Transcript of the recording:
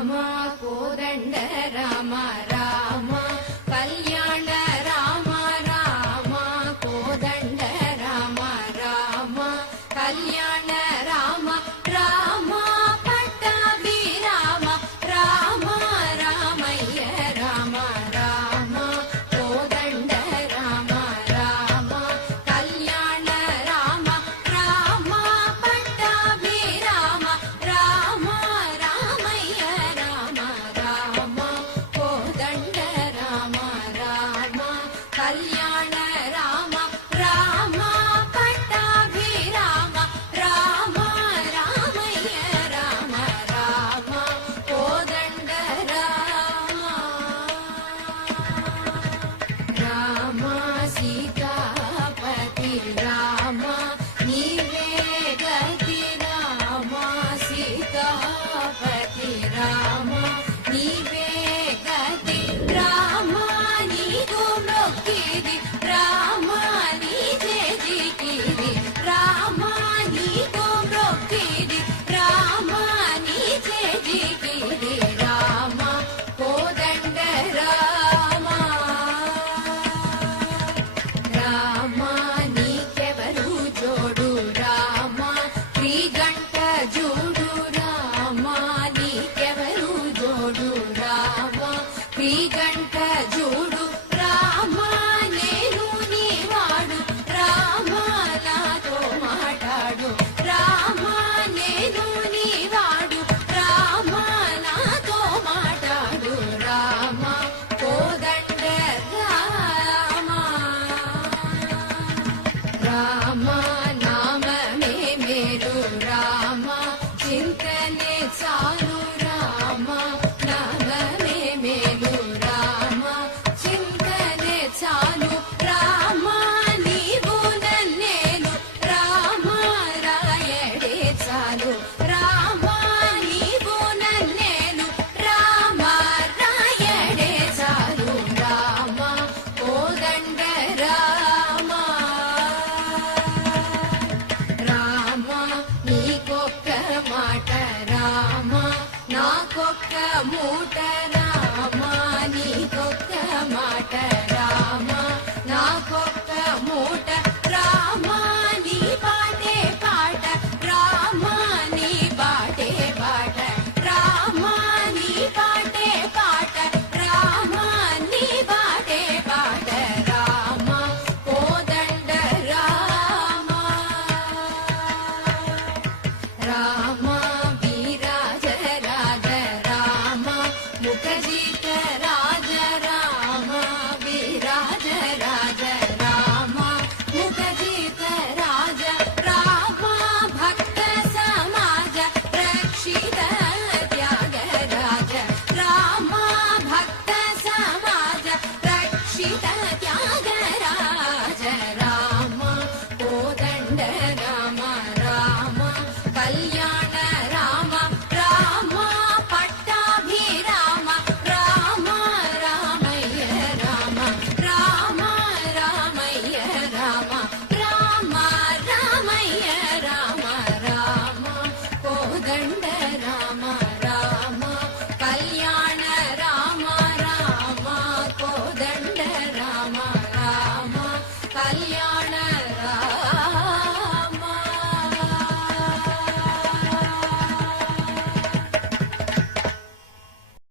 రామ కోదండ రామ రామ కళ్యాణ రామ రామ కోదండ రామ రామ కళ్యాణ రామ రామ పట్టాభి రామ రామ రామయ్య రామ రామ కోదండ రామ రామ కళ్యాణ రామ రామ పట్టాభి రామ రామ రామయ్య రామ రామ కోదండ రామ రామ కళ్యాణ రామ రామ పట్టాభి రామ రామ రామయ్య రామ రామ కోదండ రామ రామ సీతాపతి రామ నీవే గతి రామ సీతాపతి రామ నీవే గతి రామ నీకు మొక్కిది రామ నీ చేజికిది రామ నీకు మొక్కిది రామ నీ చేజికిది రామ కోదండ రామ రామ నీకెవరు జోడు రామ శ్రీగంట జోడు రామ నీకెవరు జోడు రామ శ్రీగంట జోడు రామ నేను నీవాడు రామ నాతో మాట్లాడు రామ నేను నీవాడు రామ నాతో మాట్లాడు రామ కోదండ రామ రామ నామమే మేలు రామ చింతనే చాలు రామ నామమే మేలు రామ చింతనే చాలు రామ నీవు నన్నేలు రామ రాయడే చాలు రామ నీవు నన్నేలు రామ రాయడే చాలు రామ కోదండ రామ రామ నీకొక్క మాట రామ నాకొక్క మూట